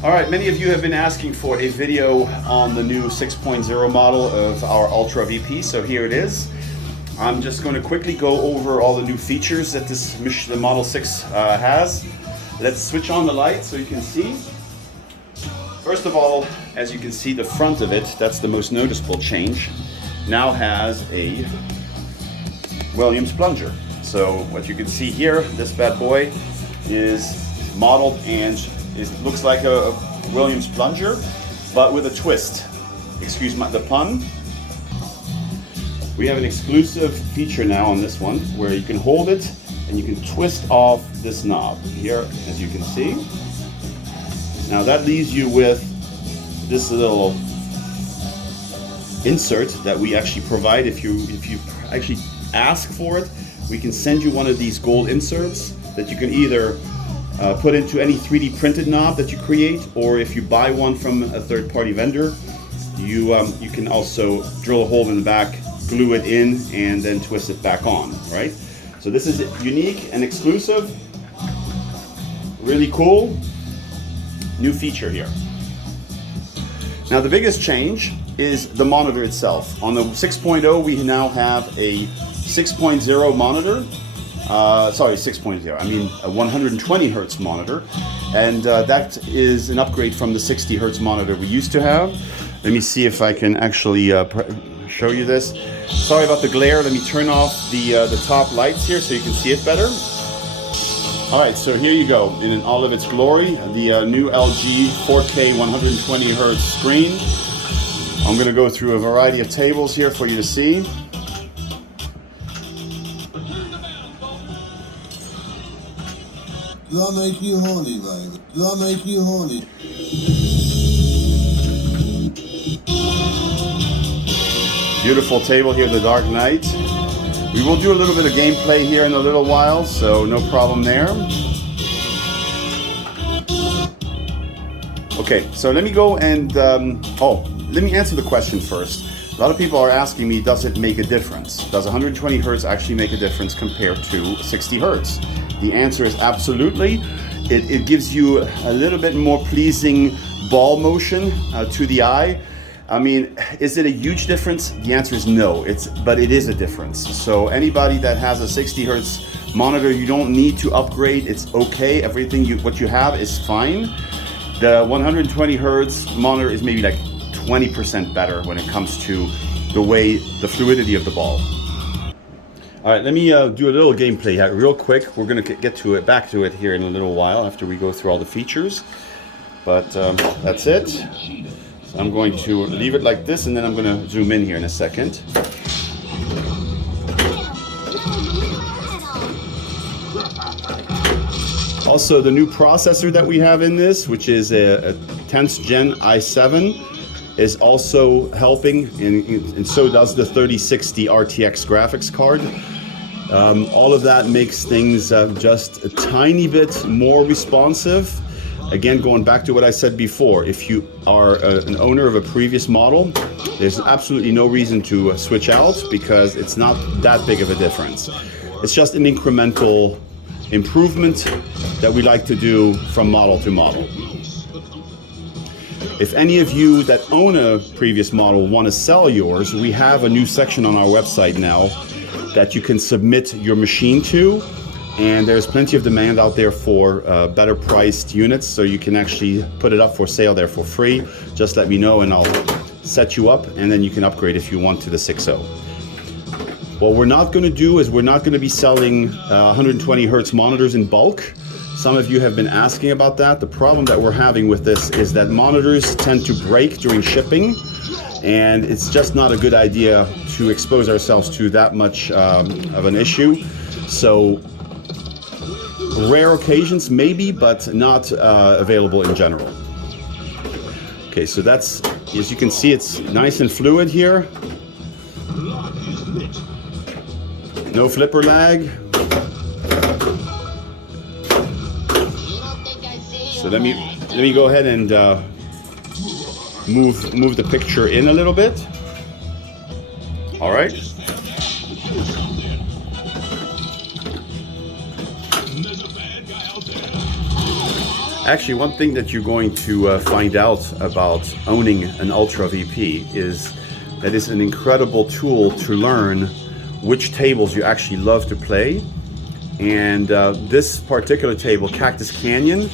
All right, many of you have been asking for a video on the new 6.0 model of our Ultra VP, so here it is. I'm just going to quickly go over all the new features that the Model 6 has. Let's switch on the light so you can see. First of all, as you can see, the front of it, that's the most noticeable change, now has a Williams plunger. So what you can see here, this bad boy is modeled and it looks like a Williams plunger, but with a twist. Excuse the pun. We have an exclusive feature now on this one where you can hold it and you can twist off this knob here, as you can see. Now that leaves you with this little insert that we actually provide. If you actually ask for it, we can send you one of these gold inserts that you can either put into any 3D printed knob that you create, or if you buy one from a third-party vendor, you can also drill a hole in the back, glue it in, and then twist it back on, right? So this is unique and exclusive, really cool, new feature here. Now the biggest change is the monitor itself. On the 6.0 we now have a 6.0 monitor. Sorry, 6.0, I mean a 120 Hertz monitor, and that is an upgrade from the 60 Hertz monitor we used to have. Let me see if I can actually show you this. Sorry about the glare, let me turn off the top lights here so you can see it better. Alright, so here you go, in all of its glory, the new LG 4K 120 Hertz screen. I'm going to go through a variety of tables here for you to see. Do I make you horny, baby? Do I make you horny? Beautiful table here, the Dark Knight. We will do a little bit of gameplay here in a little while, so no problem there. Okay, so let me go and, let me answer the question first. A lot of people are asking me, does it make a difference? Does 120 Hertz actually make a difference compared to 60 Hertz? The answer is absolutely. It gives you a little bit more pleasing ball motion to the eye. I mean, is it a huge difference? The answer is no, but it is a difference. So anybody that has a 60 Hertz monitor, you don't need to upgrade. It's okay, what you have is fine. The 120 Hertz monitor is maybe like 20% better when it comes to the fluidity of the ball. All right, let me do a little gameplay here real quick. We're going to get back to it here in a little while after we go through all the features. But that's it. So I'm going to leave it like this, and then I'm going to zoom in here in a second. Also, the new processor that we have in this, which is a 10th Gen i7, is also helping, and so does the 3060 RTX graphics card. All of that makes things just a tiny bit more responsive. Again, going back to what I said before, if you are an owner of a previous model, there's absolutely no reason to switch out because it's not that big of a difference. It's just an incremental improvement that we like to do from model to model. If any of you that own a previous model want to sell yours, we have a new section on our website now that you can submit your machine to, and there's plenty of demand out there for better priced units, so you can actually put it up for sale there for free. Just let me know and I'll set you up, and then you can upgrade if you want to the 6.0. What we're not going to do is we're not going to be selling 120 Hertz monitors in bulk. Some of you have been asking about that. The problem that we're having with this is that monitors tend to break during shipping, and it's just not a good idea to expose ourselves to that much of an issue. So rare occasions maybe, but not available in general. Okay, so that's, as you can see, it's nice and fluid here. No flipper lag. So let me go ahead and move the picture in a little bit. All right. Actually, one thing that you're going to find out about owning an Ultra VP is that it's an incredible tool to learn which tables you actually love to play. And this particular table, Cactus Canyon,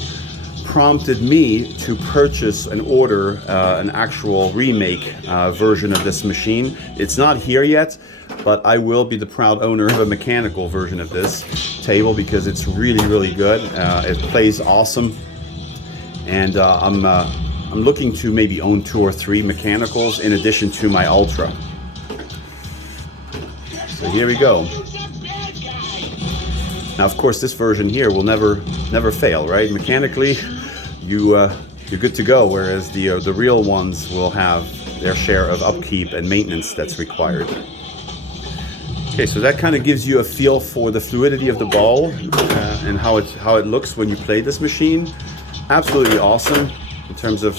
prompted me to purchase and order an actual remake version of this machine. It's not here yet, but I will be the proud owner of a mechanical version of this table because it's really, really good. It plays awesome. And I'm looking to maybe own 2 or 3 mechanicals in addition to my Ultra. So here we go. Now, of course, this version here will never fail, right? Mechanically, you're good to go, whereas the real ones will have their share of upkeep and maintenance that's required. Okay, so that kind of gives you a feel for the fluidity of the ball and how it looks when you play this machine. Absolutely awesome in terms of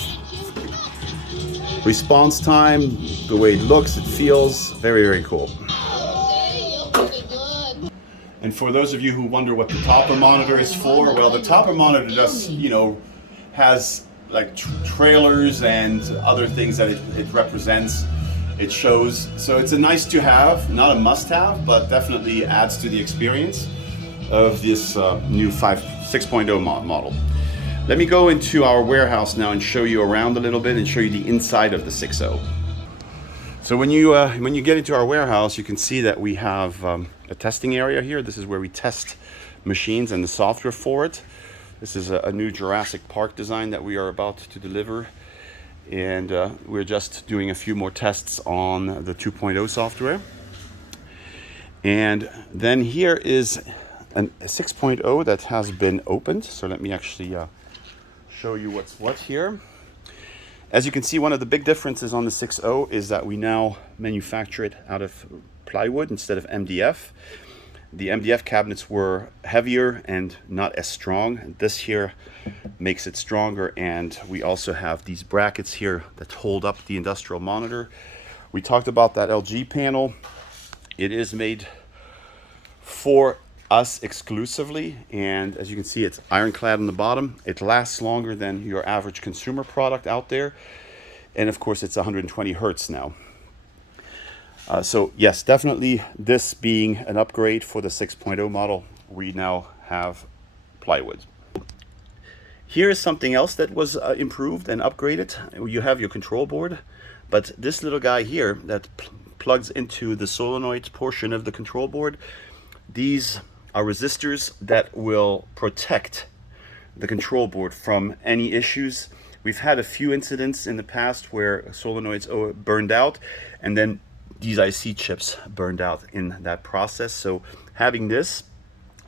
response time, the way it looks, it feels, very, very cool. And for those of you who wonder what the topper monitor is for, well, the topper monitor just, has like trailers and other things that it represents, it shows. So it's a nice to have, not a must have, but definitely adds to the experience of this new 6.0 model. Let me go into our warehouse now and show you around a little bit and show you the inside of the 6.0. So when you get into our warehouse, you can see that we have a testing area here. This is where we test machines and the software for it. This is a new Jurassic Park design that we are about to deliver. And we're just doing a few more tests on the 2.0 software. And then here is a 6.0 that has been opened. So let me actually show you what's what here. As you can see, one of the big differences on the 6.0 is that we now manufacture it out of plywood instead of MDF. The MDF cabinets were heavier and not as strong. This here makes it stronger, and we also have these brackets here that hold up the industrial monitor. We talked about that LG panel. It is made for us exclusively, and as you can see, it's ironclad on the bottom. It lasts longer than your average consumer product out there, and of course it's 120 hertz now. So yes, definitely this being an upgrade for the 6.0 model, we now have plywood. Here is something else that was improved and upgraded. You have your control board, but this little guy here that plugs into the solenoid portion of the control board, these are resistors that will protect the control board from any issues. We've had a few incidents in the past where solenoids burned out, and then these IC chips burned out in that process. So having this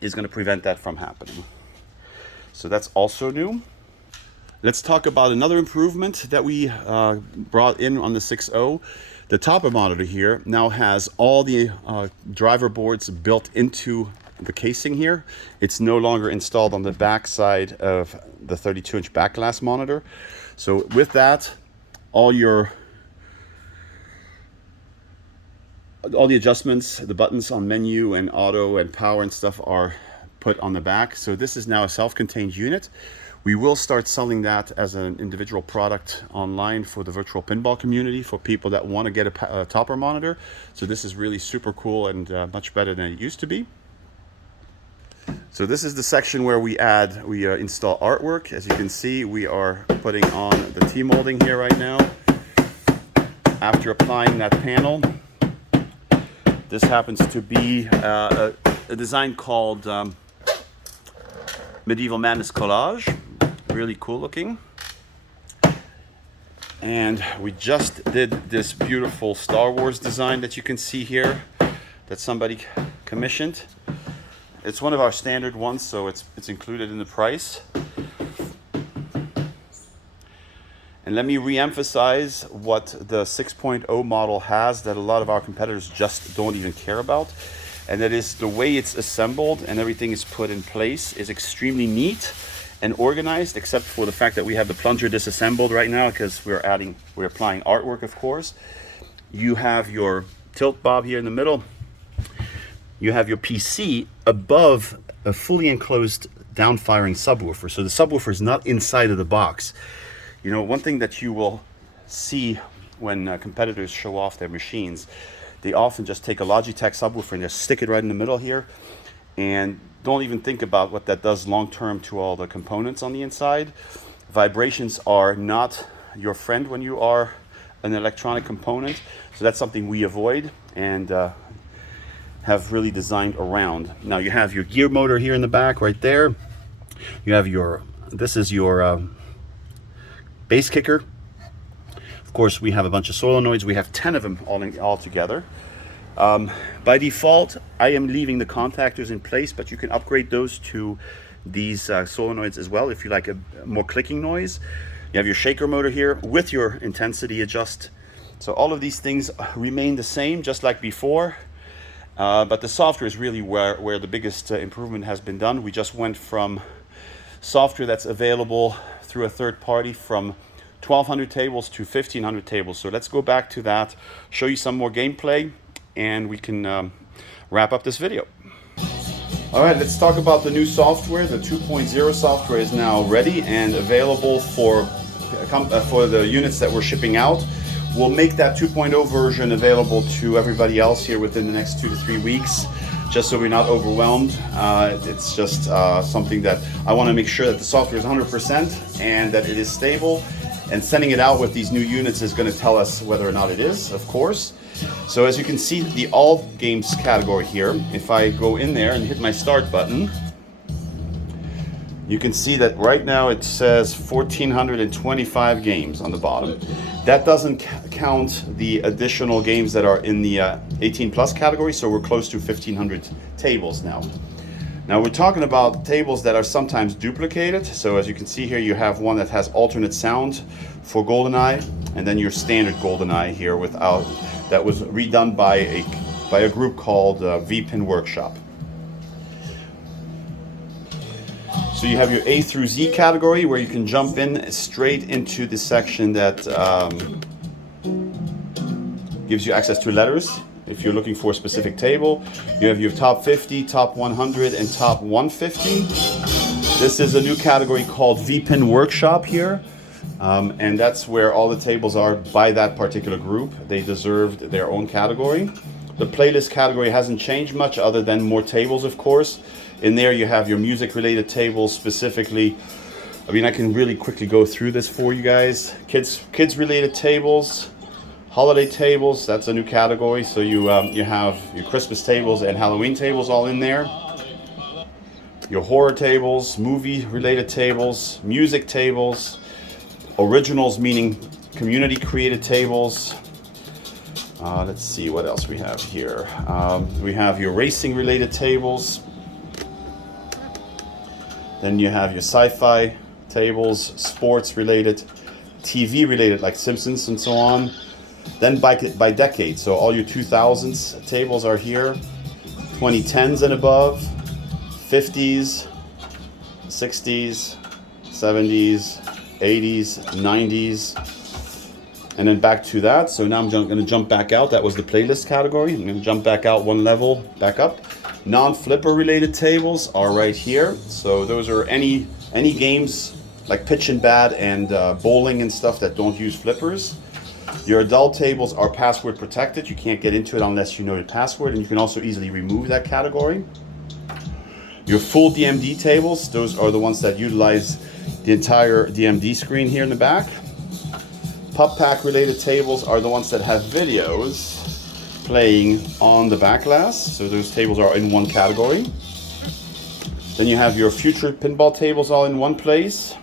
is going to prevent that from happening. So that's also new. Let's talk about another improvement that we brought in on the 6.0. The topper monitor here now has all the driver boards built into the casing here. It's no longer installed on the back side of the 32-inch back glass monitor. So with that, all the adjustments, the buttons on menu and auto and power and stuff are put on the back. So this is now a self-contained unit. We will start selling that as an individual product online for the virtual pinball community, for people that want to get a topper monitor. So this is really super cool and much better than it used to be. So this is the section where we install artwork. As you can see, we are putting on the T-molding here right now. After applying that panel, this happens to be a design called Medieval Madness Collage. Really cool looking. And we just did this beautiful Star Wars design that you can see here that somebody commissioned. It's one of our standard ones, so it's included in the price. And let me re-emphasize what the 6.0 model has that a lot of our competitors just don't even care about. And that is the way it's assembled and everything is put in place is extremely neat and organized, except for the fact that we have the plunger disassembled right now because we're applying artwork, of course. You have your tilt bob here in the middle. You have your PC above a fully enclosed down-firing subwoofer. So the subwoofer is not inside of the box. You know, one thing that you will see when competitors show off their machines, they often just take a Logitech subwoofer and just stick it right in the middle here, and don't even think about what that does long-term to all the components on the inside. Vibrations are not your friend when you are an electronic component, so that's something we avoid and have really designed around. Now you have your gear motor here in the back right there. You have your, this is your bass kicker. Of course, we have a bunch of solenoids. We have 10 of them all together. By default, I am leaving the contactors in place, but you can upgrade those to these solenoids as well if you like a more clicking noise. You have your shaker motor here with your intensity adjust. So all of these things remain the same, just like before. But the software is really where the biggest improvement has been done. We just went from software that's available through a third party from 1,200 tables to 1,500 tables. So let's go back to that, show you some more gameplay, and we can wrap up this video. All right, let's talk about the new software. The 2.0 software is now ready and available for the units that we're shipping out. We'll make that 2.0 version available to everybody else here within the next 2 to 3 weeks, just so we're not overwhelmed. It's just something that I want to make sure that the software is 100% and that it is stable. And sending it out with these new units is going to tell us whether or not it is, of course. So as you can see, the all games category here, if I go in there and hit my start button, you can see that right now it says 1,425 games on the bottom. That doesn't count the additional games that are in the 18 plus category, so we're close to 1,500 tables now. Now we're talking about tables that are sometimes duplicated. So as you can see here, you have one that has alternate sound for GoldenEye, and then your standard GoldenEye here without, that was redone by a group called VPin Workshop. So you have your A through Z category where you can jump in straight into the section that gives you access to letters. If you're looking for a specific table, you have your top 50, top 100, and top 150. This is a new category called VPin Workshop here. And that's where all the tables are by that particular group. They deserved their own category. The playlist category hasn't changed much other than more tables, of course. In there you have your music related tables specifically. I mean, I can really quickly go through this for you guys. Kids related tables, holiday tables, that's a new category. So you have your Christmas tables and Halloween tables all in there. Your horror tables, movie related tables, music tables, originals meaning community created tables. Let's see what else we have here. We have your racing related tables. Then you have your sci-fi tables, sports related, TV related like Simpsons and so on. Then by decade, so all your 2000s tables are here, 2010s and above, 50s, 60s, 70s, 80s, 90s, and then back to that. So now I'm going to jump back out. That was the playlist category. I'm going to jump back out one level, back up. Non-flipper related tables are right here. So those are any games like pitch and bat and bowling and stuff that don't use flippers. Your adult tables are password protected. You can't get into it unless you know the password, and you can also easily remove that category. Your full DMD tables, those are the ones that utilize the entire DMD screen here in the back. Pup pack related tables are the ones that have videos playing on the back glass. So those tables are in one category. Then you have your future pinball tables all in one place.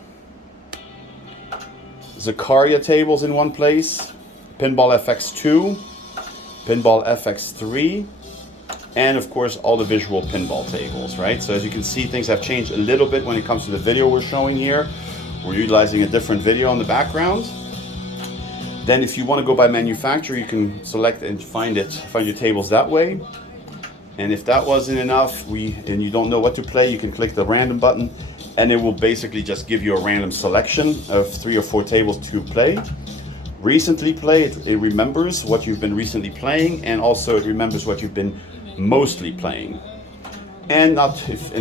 Zaccaria tables in one place. Pinball FX2, Pinball FX3, and of course all the visual pinball tables, right? So as you can see, things have changed a little bit when it comes to the video we're showing here. We're utilizing a different video in the background. Then if you want to go by manufacturer, you can select and find your tables that way. And if that wasn't enough, and you don't know what to play, you can click the random button and it will basically just give you a random selection of 3 or 4 tables to play. Recently play, it remembers what you've been recently playing, and also it remembers what you've been mostly playing. And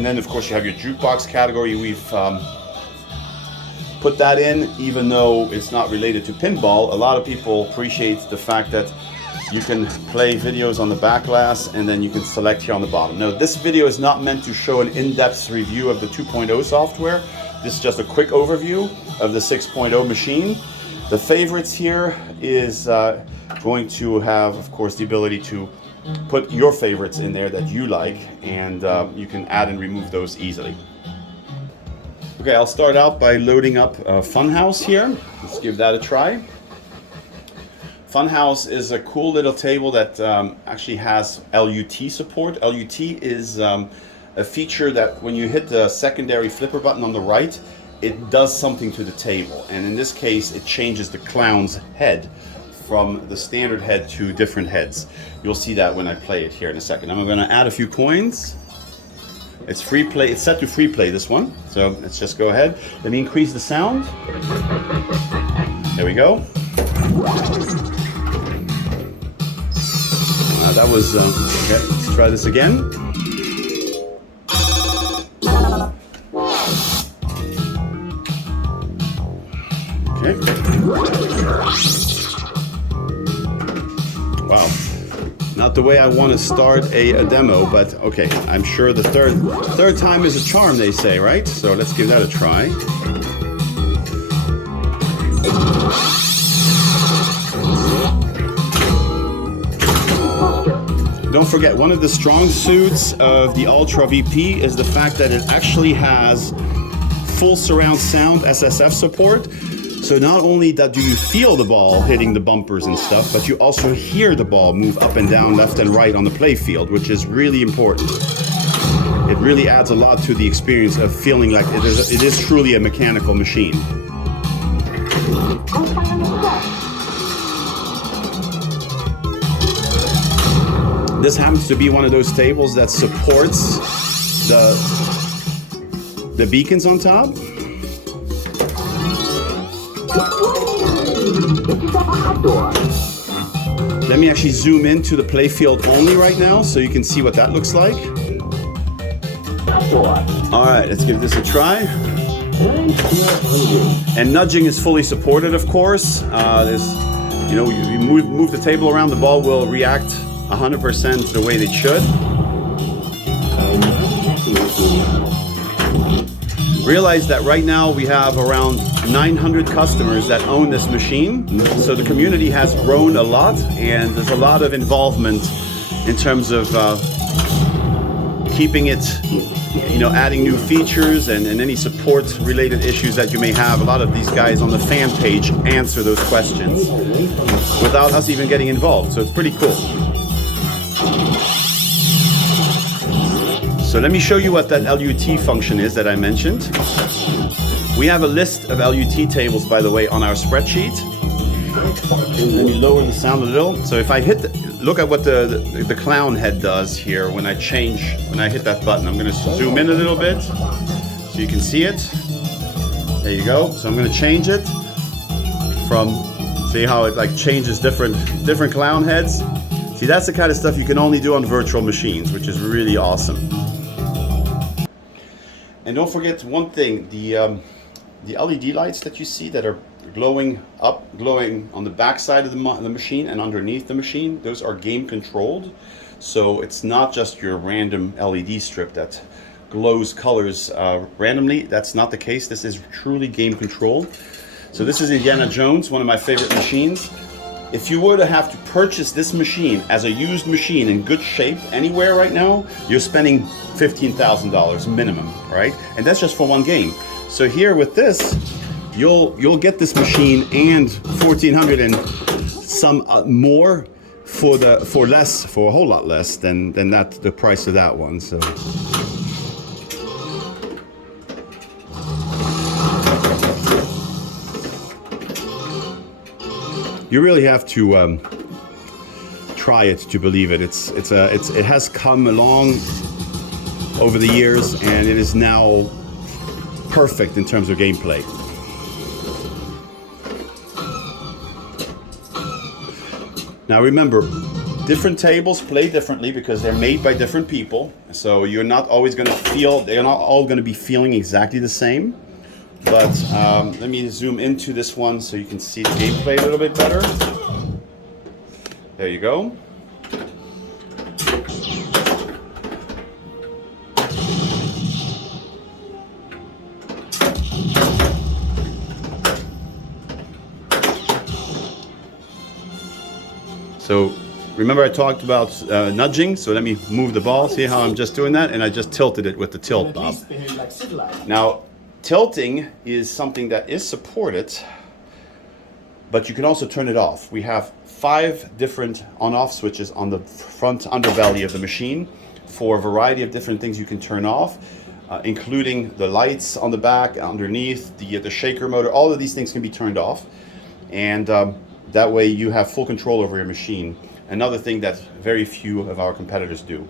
then of course you have your jukebox category. We've put that in, even though it's not related to pinball. A lot of people appreciate the fact that you can play videos on the back glass and then you can select here on the bottom. Now, this video is not meant to show an in-depth review of the 2.0 software. This is just a quick overview of the 6.0 machine. The favorites here is going to have, of course, the ability to put your favorites in there that you like, and you can add and remove those easily. Okay, I'll start out by loading up Funhouse here. Let's give that a try. Funhouse is a cool little table that actually has LUT support. LUT is a feature that when you hit the secondary flipper button on the right, it does something to the table. And in this case, it changes the clown's head from the standard head to different heads. You'll see that when I play it here in a second. I'm going to add a few coins. It's free play. It's set to free play, this one. So let's just go ahead. Let me increase the sound. There we go. That was okay. Let's try this again. Okay. Wow. Not the way I want to start a demo, but okay. I'm sure the third time is a charm, they say, right? So let's give that a try. Don't forget, one of the strong suits of the Ultra VP is the fact that it actually has full surround sound SSF support. So not only do you feel the ball hitting the bumpers and stuff, but you also hear the ball move up and down, left and right on the playfield, which is really important. It really adds a lot to the experience of feeling like it is truly a mechanical machine. This happens to be one of those tables that supports the beacons on top. Let me actually zoom into the playfield only right now so you can see what that looks like. All right, let's give this a try. And nudging is fully supported, of course. You move the table around, the ball will react 100% the way it should. Realize that right now we have around 900 customers that own this machine. So the community has grown a lot, and there's a lot of involvement in terms of keeping it, adding new features and any support related issues that you may have. A lot of these guys on the fan page answer those questions without us even getting involved. So it's pretty cool. So let me show you what that LUT function is that I mentioned. We have a list of LUT tables, by the way, on our spreadsheet. Let me lower the sound a little. So if I look at what the clown head does here when I hit that button. I'm going to zoom in a little bit so you can see it. There you go. So I'm going to change it from, see how it like changes different clown heads. See, that's the kind of stuff you can only do on virtual machines, which is really awesome. And don't forget one thing, the LED lights that you see that are glowing on the back side of the machine and underneath the machine, those are game controlled. So it's not just your random LED strip that glows colors randomly. That's not the case. This is truly game controlled. So this is Indiana Jones, one of my favorite machines. If you were to have to purchase this machine as a used machine in good shape anywhere right now, you're spending $15,000 minimum, right? And that's just for one game. So here with this, you'll get this machine and $1,400 and some more for a whole lot less than the price of that one. So. You really have to try it to believe it. It has come along over the years, and it is now perfect in terms of gameplay. Now remember, Different tables play differently because they're made by different people. So you're not always going to feel, they're not all going to be feeling exactly the same. But let me zoom into this one so you can see the gameplay a little bit better. There you go. So remember I talked about nudging, so let me move the ball. See how I'm just doing that? And I just tilted it with the tilt knob. Now, tilting is something that is supported, but you can also turn it off. We have 5 different on-off switches on the front underbelly of the machine for a variety of different things you can turn off, including the lights on the back, underneath, the shaker motor. All of these things can be turned off. And that way you have full control over your machine. Another thing that very few of our competitors do.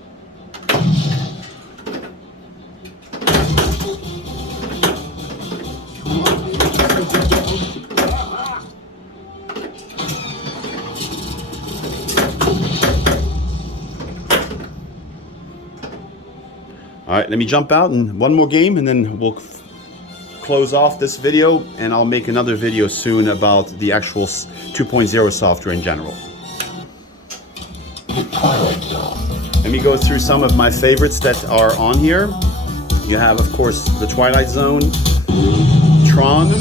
All right, let me jump out and one more game and then we'll close off this video, and I'll make another video soon about the actual 2.0 software in general. Let me go through some of my favorites that are on here. You have, of course, the Twilight Zone, Tron,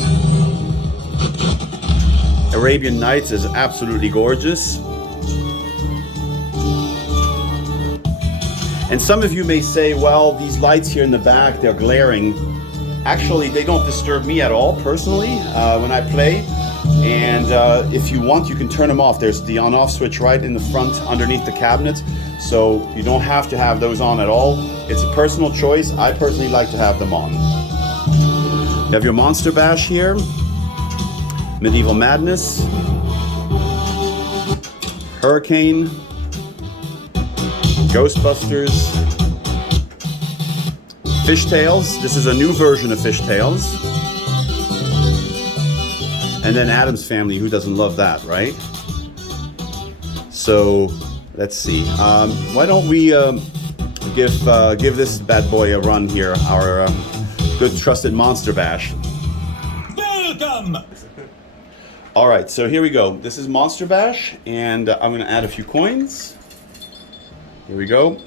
Arabian Nights is absolutely gorgeous. And some of you may say, well, these lights here in the back, they're glaring. Actually, they don't disturb me at all, personally, when I play. And if you want, you can turn them off. There's the on-off switch right in the front underneath the cabinet. So you don't have to have those on at all. It's a personal choice. I personally like to have them on. You have your Monster Bash here. Medieval Madness. Hurricane. Ghostbusters. Fishtails. This is a new version of Fishtails. And then Addams Family, who doesn't love that, right? So, let's see. Why don't we give this bad boy a run here, our good trusted Monster Bash. Welcome! All right, so here we go. This is Monster Bash, and I'm gonna add a few coins. Here we go.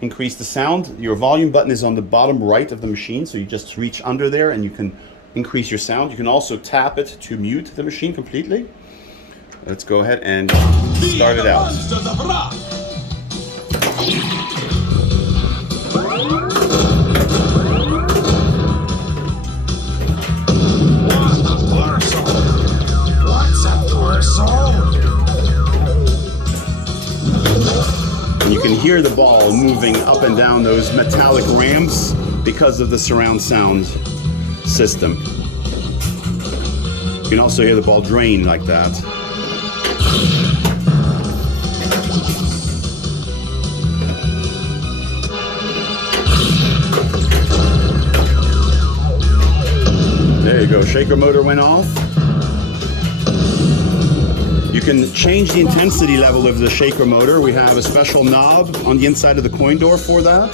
Increase the sound. Your volume button is on the bottom right of the machine, so you just reach under there and you can increase your sound. You can also tap it to mute the machine completely. Let's go ahead and start it out. What's a torso? And you can hear the ball moving up and down those metallic ramps because of the surround sound system. You can also hear the ball drain like that. There you go, shaker motor went off. You can change the intensity level of the shaker motor. We have a special knob on the inside of the coin door for that.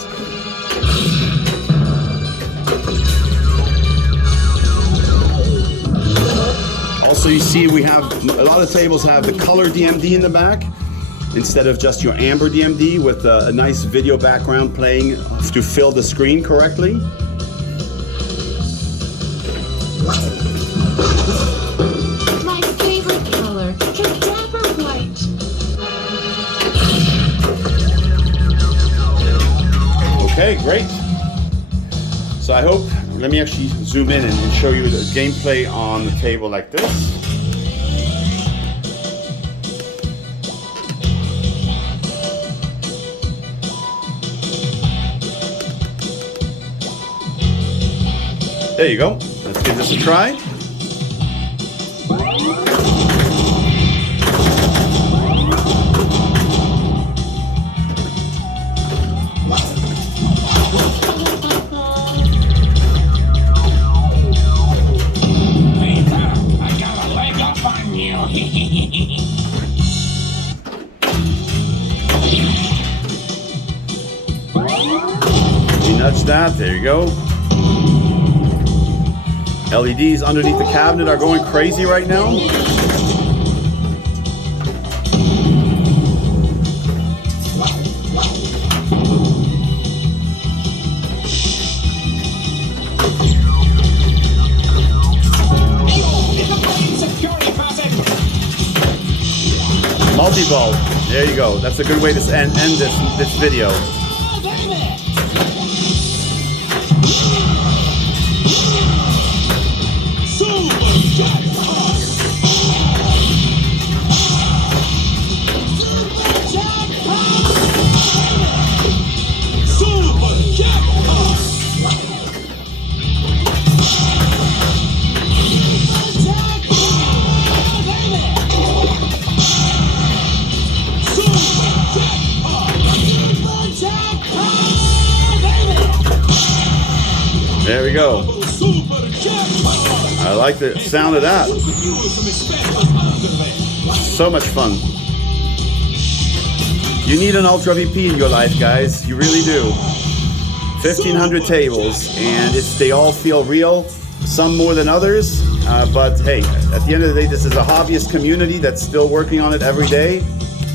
Also, you see we have, a lot of tables have the color DMD in the back instead of just your amber DMD with a nice video background playing to fill the screen correctly. My favorite color, Cadabra White. Okay, great. So I hope, let me actually zoom in and show you the gameplay on the table like this. There you go. Let's give this a try. I got a leg up on you. Nudge that. There you go. LEDs underneath the cabinet are going crazy right now. Multi-bulb. There you go. That's a good way to end this video. There we go. I like the sound of that. So much fun. You need an Ultra VP in your life, guys. You really do. 1,500 tables, and they all feel real. Some more than others, but hey, at the end of the day, this is a hobbyist community that's still working on it every day.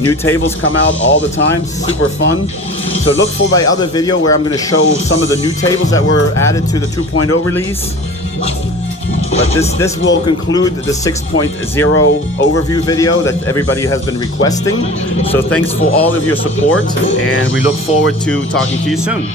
New tables come out all the time. Super fun. So look for my other video where I'm going to show some of the new tables that were added to the 2.0 release. But this will conclude the 6.0 overview video that everybody has been requesting. So thanks for all of your support, and we look forward to talking to you soon.